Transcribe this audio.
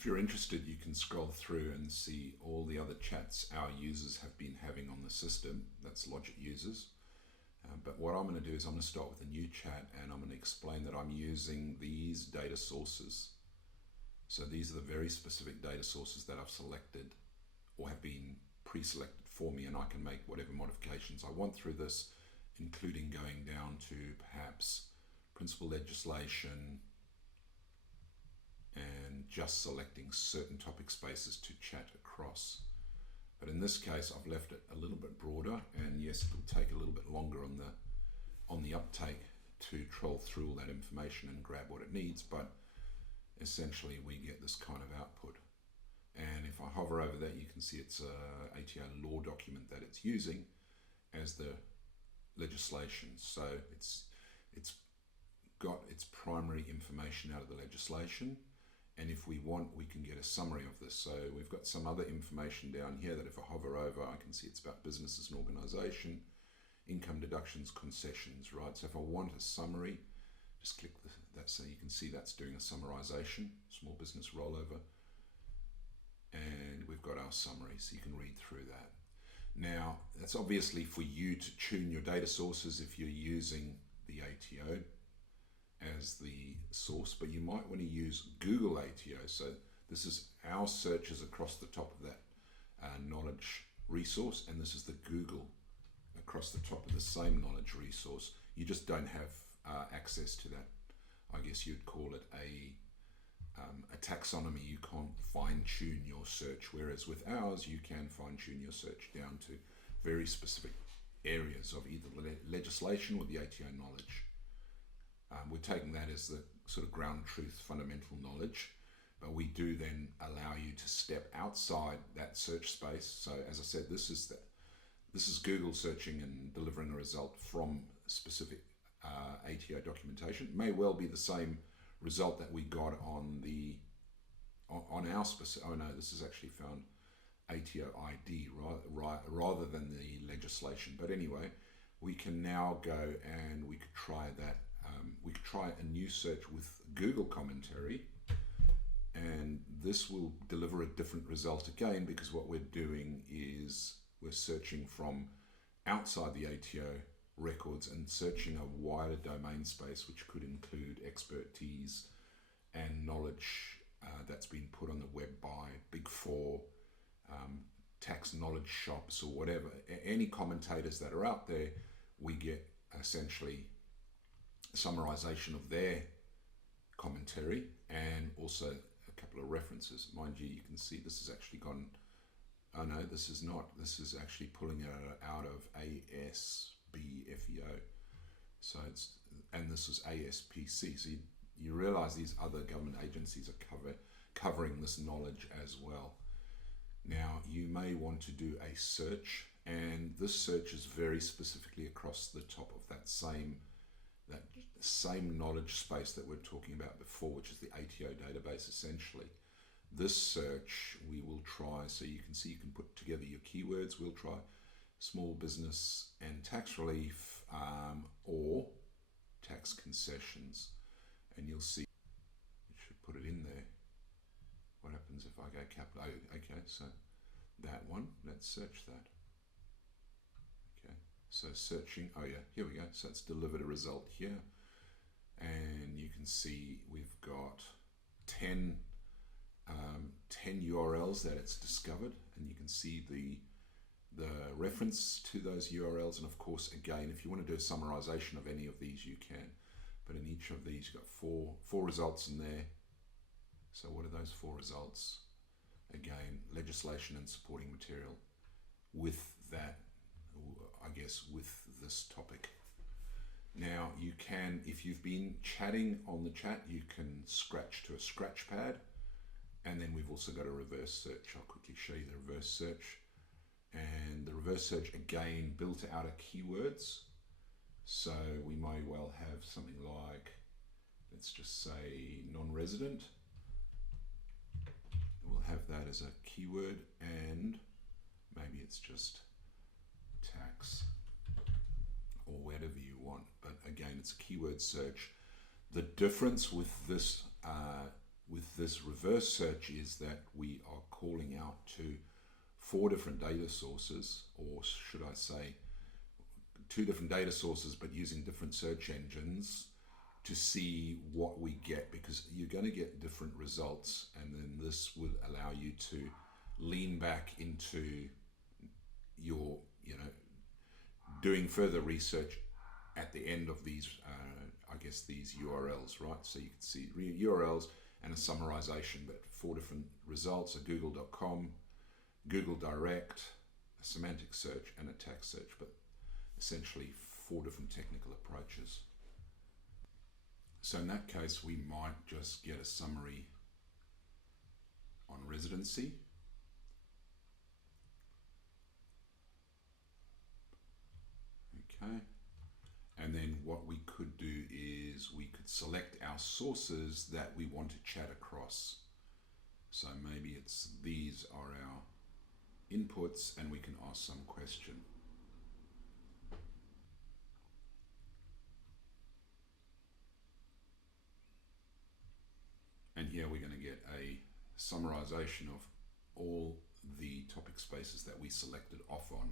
If you're interested, you can scroll through and see all the other chats our users have been having on the system. That's Logic users. But what I'm going to do is I'm going to start with a new chat, and I'm going to explain that I'm using these data sources. So these are the very specific data sources that I've selected or have been pre-selected for me, and I can make whatever modifications I want through this, including going down to perhaps principal legislation and just selecting certain topic spaces to chat across. But in this case, I've left it a little bit broader, and yes, it'll take a little bit longer on the uptake to troll through all that information and grab what it needs, but essentially we get this kind of output. And if I hover over that, you can see it's a ATO law document that it's using as the legislation. So it's got its primary information out of the legislation, and if we want, we can get a summary of this. So we've got some other information down here that if I hover over, I can see it's about businesses and organisation, income deductions, concessions, right? So if I want a summary, just click that so you can see that's doing a summarization, small business rollover, and we've got our summary, so you can read through that. Now, that's obviously for you to tune your data sources if you're using the ATO as the source, but you might want to use Google ATO. So this is our searches across the top of that knowledge resource, and this is the Google across the top of the same knowledge resource. You just don't have access to that. I guess you'd call it a taxonomy. You can't fine-tune your search, whereas with ours you can fine-tune your search down to very specific areas of either legislation or the ATO knowledge. We're taking that as the sort of ground truth, fundamental knowledge, but we do then allow you to step outside that search space. So as I said, this is Google searching and delivering a result from specific ATO documentation. It may well be the same result that we got on our specific. Oh no, this is actually found ATO ID rather than the legislation. But anyway, we can now go and we could try that. We could try a new search with Google commentary, and this will deliver a different result again, because what we're doing is we're searching from outside the ATO records and searching a wider domain space, which could include expertise and knowledge that's been put on the web by Big Four, tax knowledge shops, or whatever. Any commentators that are out there, we get essentially a summarization of their commentary and also a couple of references. Mind you, you can see this has actually gone, oh no, this is not. This is actually pulling it out of ASBFEO. So and this is ASPC. So you realize these other government agencies are covering this knowledge as well. Now, you may want to do a search, and this search is very specifically across the top of that same knowledge space that we're talking about before, which is the ATO database essentially. This search we will try, so you can see you can put together your keywords. We'll try small business and tax relief or tax concessions, and you'll see it should put it in there. What happens if I go capital? Oh, okay, so that one, let's search that. Okay, so searching, oh yeah, here we go. So it's delivered a result here, and you can see we've got 10 URLs that it's discovered, and you can see the reference to those URLs. And of course, again, if you want to do a summarization of any of these, you can, but in each of these you've got four results in there. So what are those 4 results? Again, legislation and supporting material with that, I guess, with this topic. Now you can, if you've been chatting on the chat, you can scratch to a scratch pad, and then we've also got a reverse search. I'll quickly show you the reverse search. And the reverse search, again, built out of keywords. So we may well have something like, let's just say non-resident. We'll have that as a keyword, and maybe it's just tax or whatever you want. But again, it's a keyword search. The difference with this with this reverse search is that we are calling out to 4 different data sources, or should I say 2 different data sources but using different search engines to see what we get, because you're going to get different results, and then this will allow you to lean back into your, doing further research at the end of these, these URLs, right? So you can see URLs and a summarization, but 4 different results: a google.com, Google Direct, a semantic search, and a text search, but essentially 4 different technical approaches. So in that case, we might just get a summary on residency. Okay. And then what we could do is we could select our sources that we want to chat across. So maybe these are our inputs, and we can ask some question. And here we're going to get a summarization of all the topic spaces that we selected off on.